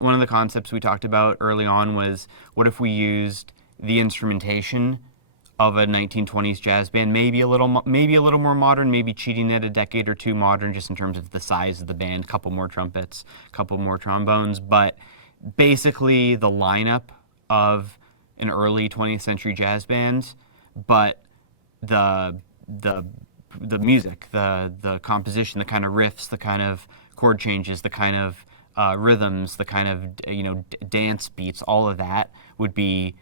One of the concepts we talked about early on was, what if we used the instrumentation of a 1920s jazz band, maybe a little more modern, maybe cheating it a decade or two modern, just in terms of the size of the band, couple more trumpets, couple more trombones, but basically the lineup of an early 20th century jazz band, but the music, the composition, the kind of riffs, the kind of chord changes, the kind of rhythms, the kind of dance beats, all of that would be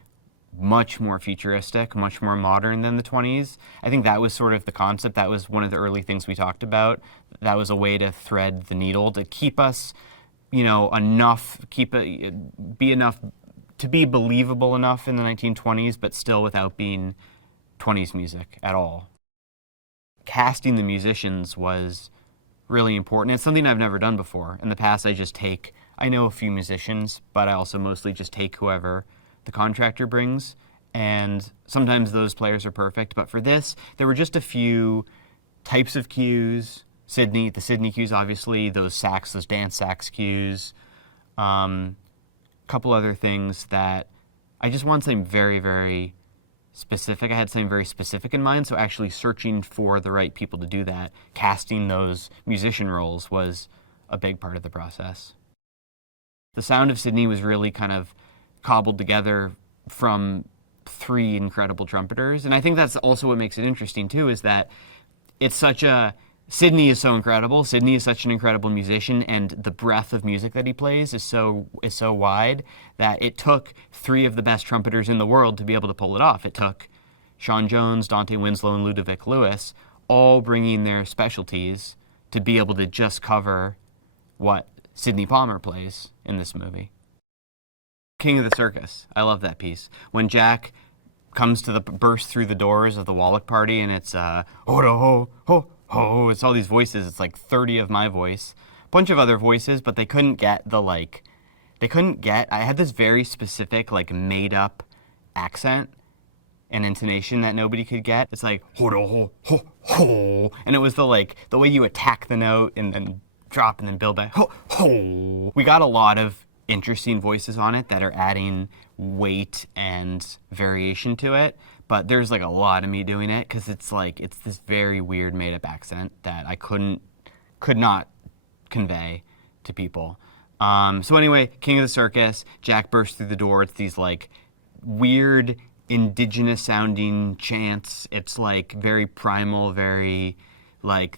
much more futuristic, much more modern than the 20s. I think that was sort of the concept. That was one of the early things we talked about. That was a way to thread the needle to keep us, enough, be enough to be believable enough in the 1920s, but still without being 20s music at all. Casting the musicians was really important. It's something I've never done before. In the past, I know a few musicians, but I also mostly just take whoever the contractor brings, and sometimes those players are perfect. But for this, there were just a few types of cues. The Sydney cues, obviously, those dance sax cues, couple other things that I just want something very, very specific. I had something very specific in mind, so actually searching for the right people to do that, casting those musician roles, was a big part of the process. The sound of Sydney was really kind of cobbled together from 3 incredible trumpeters, and I think that's also what makes it interesting too, is that Sydney is so incredible. Sydney is such an incredible musician, and the breadth of music that he plays is so wide that it took 3 of the best trumpeters in the world to be able to pull it off. It took Sean Jones, Dante Winslow, and Ludovic Lewis all bringing their specialties to be able to just cover what Sidney Palmer plays in this movie. King of the Circus. I love that piece. When Jack comes to burst through the doors of the Wallach party, and it's ho ho ho ho, it's all these voices. It's like 30 of my voice, a bunch of other voices, but they couldn't get I had this very specific, made up accent and intonation that nobody could get. It's like ho ho ho ho, and it was the way you attack the note and then drop and then build back. Ho ho. We got a lot of interesting voices on it that are adding weight and variation to it, but there's a lot of me doing it, because it's this very weird made up accent that I could not convey to people. So anyway, King of the Circus, Jack bursts through the door. It's these weird indigenous sounding chants. It's very primal, very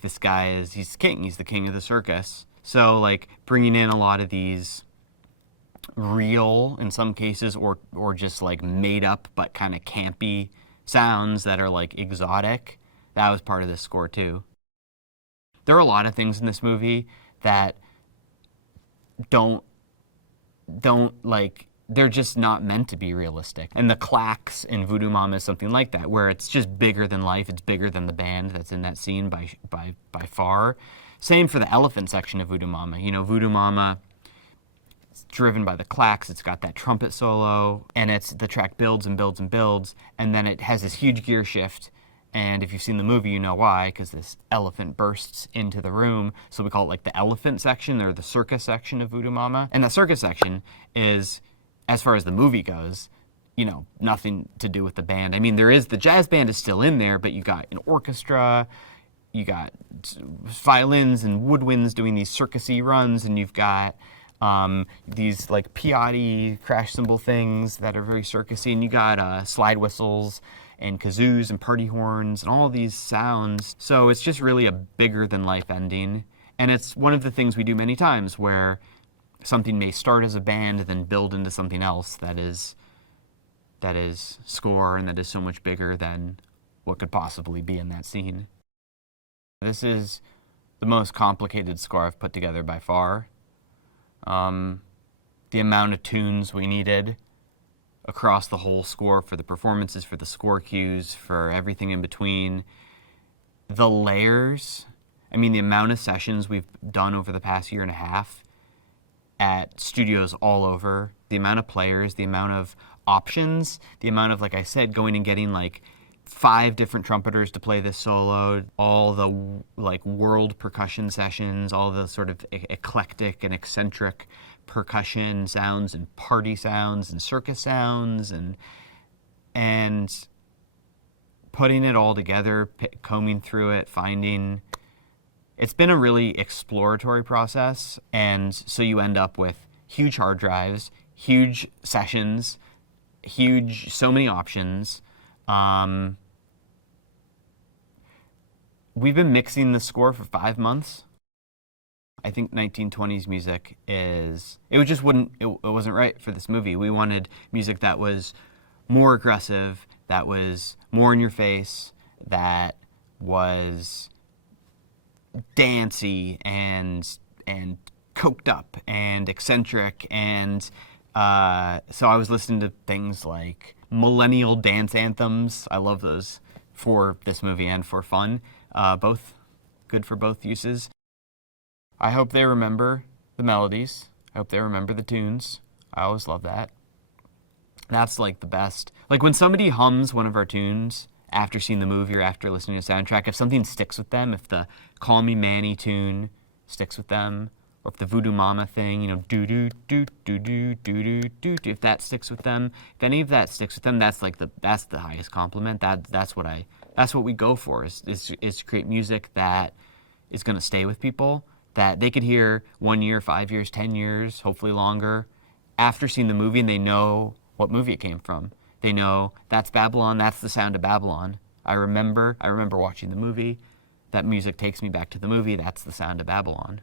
this guy he's king. He's the king of the circus. So bringing in a lot of these real, in some cases, or just made up but kind of campy sounds that are exotic. That was part of this score too. There are a lot of things in this movie that they're just not meant to be realistic. And the clacks in Voodoo Mama is something like that, where it's just bigger than life. It's bigger than the band that's in that scene by far. Same for the elephant section of Voodoo Mama. Voodoo Mama, driven by the clacks, it's got that trumpet solo, and the track builds and builds and builds, and then it has this huge gear shift, and if you've seen the movie, you know why, because this elephant bursts into the room, so we call it the elephant section, or the circus section of Voodoo Mama. And that circus section is, as far as the movie goes, nothing to do with the band. I mean, the jazz band is still in there, but you got an orchestra, you got violins and woodwinds doing these circusy runs, and you've got these Piatti crash cymbal things that are very circusy, and you got slide whistles and kazoos and party horns and all these sounds. So it's just really a bigger than life ending, and it's one of the things we do many times, where something may start as a band and then build into something else that is score and that is so much bigger than what could possibly be in that scene. This is the most complicated score I've put together by far. The amount of tunes we needed across the whole score, for the performances, for the score cues, for everything in between. The layers, the amount of sessions we've done over the past year and a half at studios all over, the amount of players, the amount of options, the amount of, like I said, going and getting 5 different trumpeters to play this solo, all the world percussion sessions, all the sort of eclectic and eccentric percussion sounds and party sounds and circus sounds and putting it all together, combing through it, finding. It's been a really exploratory process, and so you end up with huge hard drives, huge sessions, so many options. We've been mixing the score for 5 months. I think 1920s music it wasn't right for this movie. We wanted music that was more aggressive, that was more in your face, that was dancey and coked up and eccentric, and so I was listening to things like millennial dance anthems. I love those for this movie and for fun. Both good for both uses. I hope they remember the melodies. I hope they remember the tunes. I always love that. That's like the best. Like when somebody hums one of our tunes after seeing the movie or after listening to the soundtrack, if something sticks with them, if the Call Me Manny tune sticks with them, or if the Voodoo Mama thing, do do do do do do do do, if that sticks with them, if any of that sticks with them, that's the highest compliment. That's what we go for is to create music that is going to stay with people, that they could hear 1 year, 5 years, 10 years, hopefully longer, after seeing the movie, and they know what movie it came from. They know that's Babylon, that's the sound of Babylon. I remember watching the movie. That music takes me back to the movie. That's the sound of Babylon.